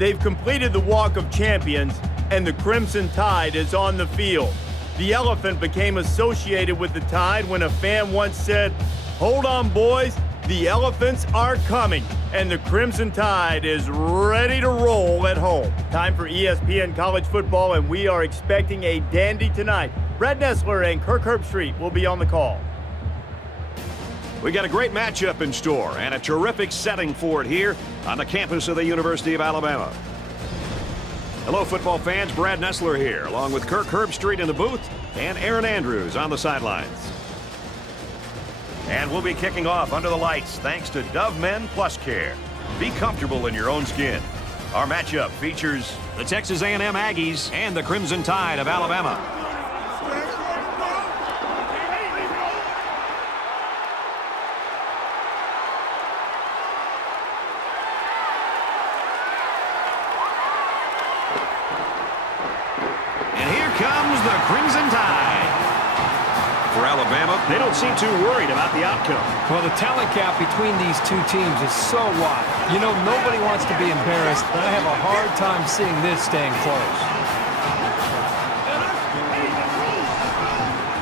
They've completed the Walk of Champions, and the Crimson Tide is on the field. The elephant became associated with the Tide when a fan once said, "Hold on, boys, the elephants are coming," and the Crimson Tide is ready to roll at home. Time for ESPN College Football, and we are expecting a dandy tonight. Brad Nessler and Kirk Herbstreit will be on the call. We got a great matchup in store and a terrific setting for it here on the campus of the University of Alabama. Hello, football fans. Brad Nessler here, along with Kirk Herbstreit in the booth and Aaron Andrews on the sidelines. And we'll be kicking off under the lights thanks to Dove Men Plus Care. Be comfortable in your own skin. Our matchup features the Texas A&M Aggies and the Crimson Tide of Alabama. Comes the Crimson Tide. For Alabama, they don't seem too worried about the outcome. Well, the talent gap between these two teams is so wide. You know, nobody wants to be embarrassed, but I have a hard time seeing this staying close.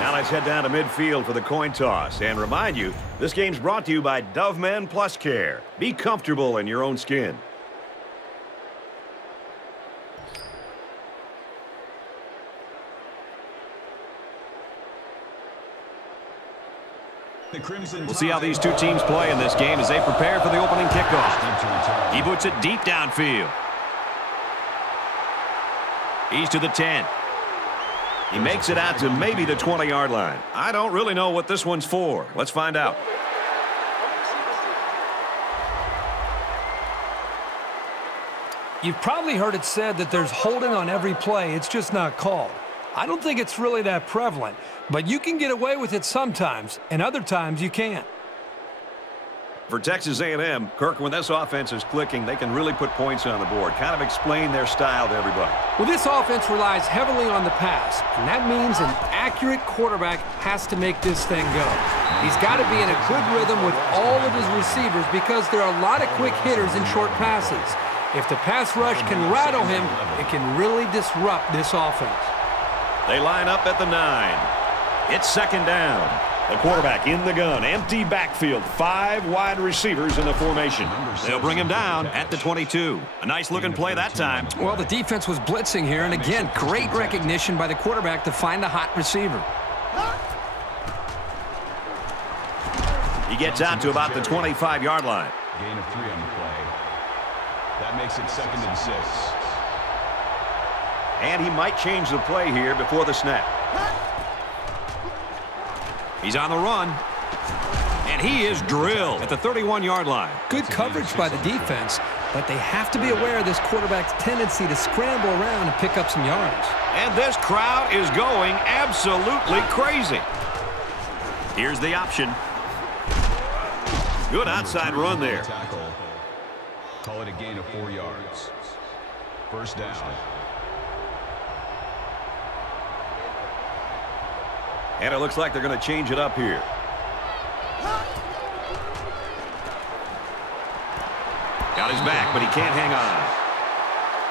Now let's head down to midfield for the coin toss. And remind you, this game's brought to you by Dove Men Plus Care. Be comfortable in your own skin. We'll see how these two teams play in this game as they prepare for the opening kickoff. He puts it deep downfield. He's to the 10. He makes it out to maybe the 20-yard line. I don't really know what this one's for. Let's find out. You've probably heard it said that there's holding on every play. It's just not called. I don't think it's really that prevalent, but you can get away with it sometimes, and other times you can't. For Texas A&M, Kirk, when this offense is clicking, they can really put points on the board. Kind of explain their style to everybody. Well, this offense relies heavily on the pass, and that means an accurate quarterback has to make this thing go. He's got to be in a good rhythm with all of his receivers because there are a lot of quick hitters in short passes. If the pass rush can rattle him, it can really disrupt this offense. They line up at the 9. It's second down. The quarterback in the gun. Empty backfield. 5 wide receivers in the formation. They'll bring him down at the 22. A nice-looking play that time. Well, the defense was blitzing here, and again, great recognition by the quarterback to find the hot receiver. He gets out to about the 25-yard line. Gain of 3 on the play. That makes it second and 6. And he might change the play here before the snap. He's on the run. And he is drilled at the 31-yard line. Good coverage by the defense, but they have to be aware of this quarterback's tendency to scramble around and pick up some yards. And this crowd is going absolutely crazy. Here's the option. Good outside run there. Call it a gain of 4 yards. First down. And it looks like they're going to change it up here. Got his back, but he can't hang on.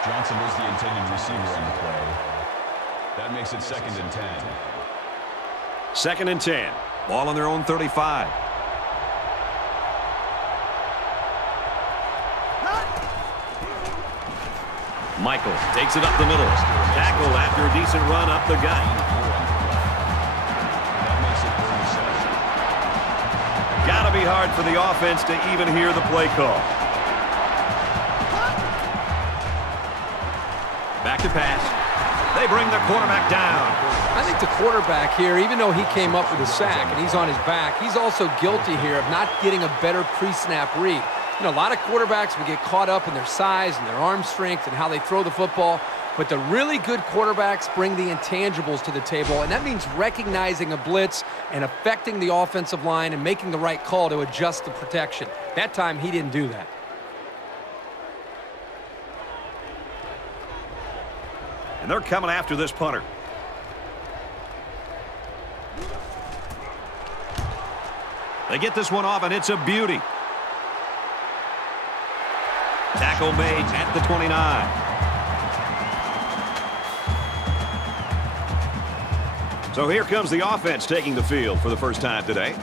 Johnson was the intended receiver on the play. That makes it second and 10. Second and 10. Ball on their own 35. Michael takes it up the middle. Tackle after a decent run up the gut. Gotta be hard for the offense to even hear the play call. Back to pass. They bring the quarterback down. I think the quarterback here, even though he came up with a sack and he's on his back, he's also guilty here of not getting a better pre-snap read. You know, a lot of quarterbacks would get caught up in their size and their arm strength and how they throw the football. But the really good quarterbacks bring the intangibles to the table, and that means recognizing a blitz and affecting the offensive line and making the right call to adjust the protection. That time, he didn't do that. And they're coming after this punter. They get this one off, and it's a beauty. Tackle made at the 29. So here comes the offense taking the field for the first time today.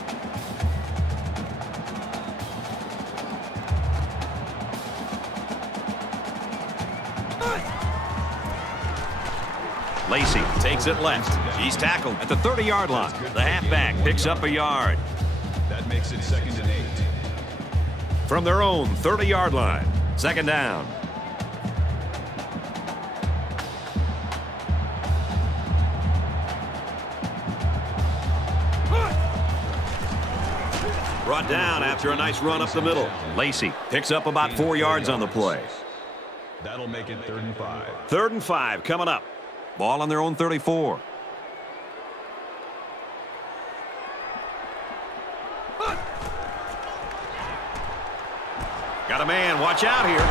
Lacey takes it left. He's tackled at the 30-yard line. The halfback picks up a yard. That makes it 2nd and 8. From their own 30-yard line. 2nd down. Brought down after a nice run up the middle. Lacey picks up about 4 yards on the play. That'll make it 3rd and 5. 3rd and 5 coming up. Ball on their own 34. Got a man. Watch out here.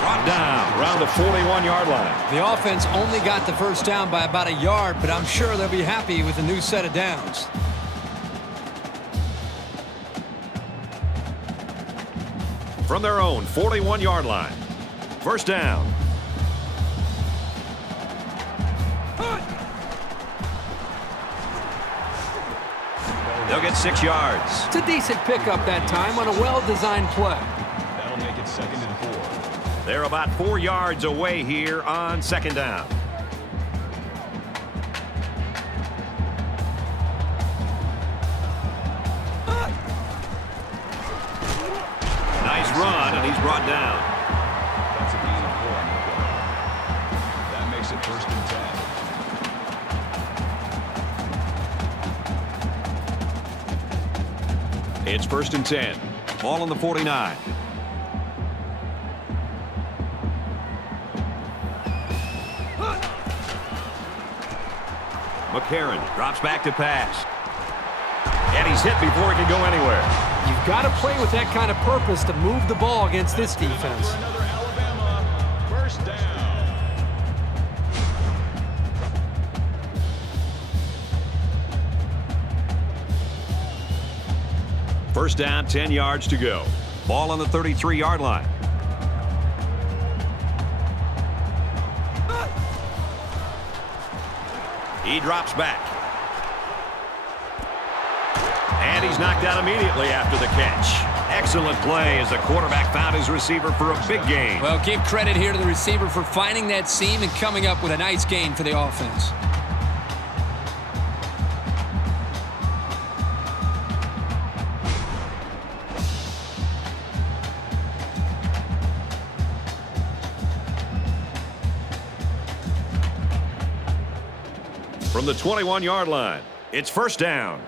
Brought down around the 41-yard line. The offense only got the first down by about a yard, but I'm sure they'll be happy with a new set of downs. From their own 41-yard line. 1st down. They'll get 6 yards. It's a decent pickup that time on a well-designed play. That'll make it 2nd and 4. They're about 4 yards away here on 2nd down. Nice run, and he's brought down. That's a gain of 4 on the play. That makes it 1st and 10. It's 1st and 10. Ball on the 49. McCarron drops back to pass. And he's hit before he can go anywhere. You've got to play with that kind of purpose to move the ball against this defense. Another Alabama 1st down. First down, 10 yards to go. Ball on the 33-yard line. He drops back. And he's knocked out immediately after the catch. Excellent play as the quarterback found his receiver for a big gain. Well, give credit here to the receiver for finding that seam and coming up with a nice gain for the offense. From the 21-yard line, it's 1st down.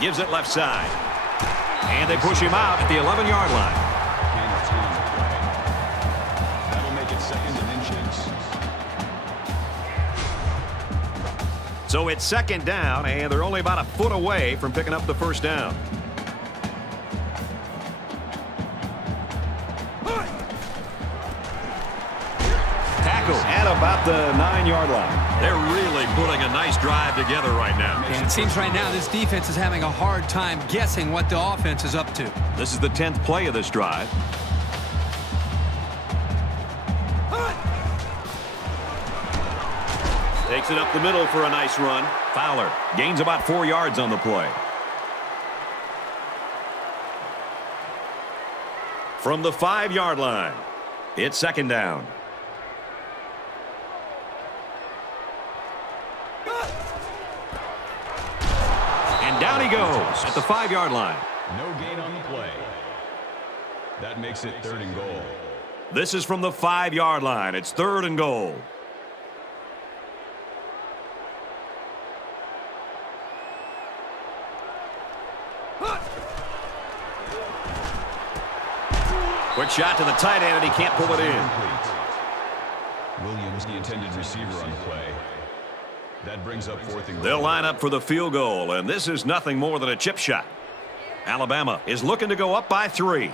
Gives it left side. And they push him out at the 11-yard line. Gain of 2 on the play. That'll make it 2nd and inches. So it's 2nd down, and they're only about a foot away from picking up the 1st down. At about the 9-yard line. They're really putting a nice drive together right now. And it seems right now this defense is having a hard time guessing what the offense is up to. This is the 10th play of this drive. Takes it up the middle for a nice run. Fowler gains about 4 yards on the play. From the 5-yard line, it's 2nd down. Down he goes at the 5-yard line. No gain on the play. That makes it 3rd and goal. This is from the 5-yard line. It's 3rd and goal. Quick shot to the tight end, and he can't pull it in. Williams, the intended receiver on the play. That brings up 4th and goal. They'll line up for the field goal, and this is nothing more than a chip shot. Alabama is looking to go up by 3.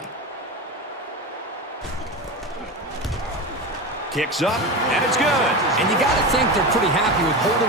Kicks up, and it's good. And you got to think they're pretty happy with holding them